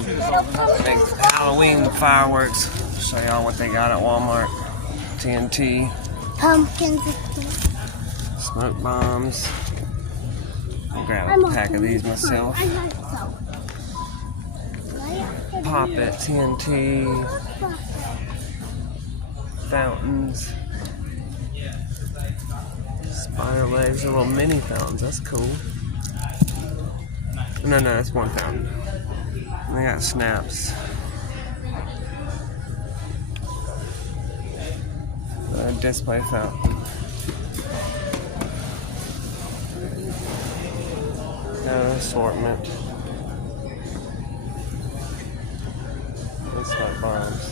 some big Halloween fireworks. Show y'all what they got at Walmart. TNT. Pumpkins. Smoke bombs. I'll grab a pack of these myself. Pop it, TNT. Fountains. Spider legs, little mini fountains. That's cool. No, that's one fountain. And they got snaps. A display fountain. No assortment. Smoke bombs.